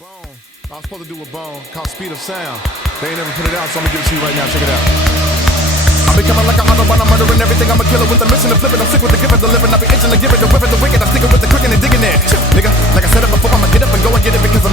Bone. I was supposed to do a bone called Speed of Sound. They ain't never put it out, so I'm gonna give it to you right now. Check it out. I'm becoming like a Autobahn, I'm murdering everything. I'm a killer with the mission of flipping. I'm sick with the gift of the living. I be itching to give it, the whip of the wicked. I'm sticking with the quick and digging it. Nigga, like I said it before, I'ma get up and go and get it because I'm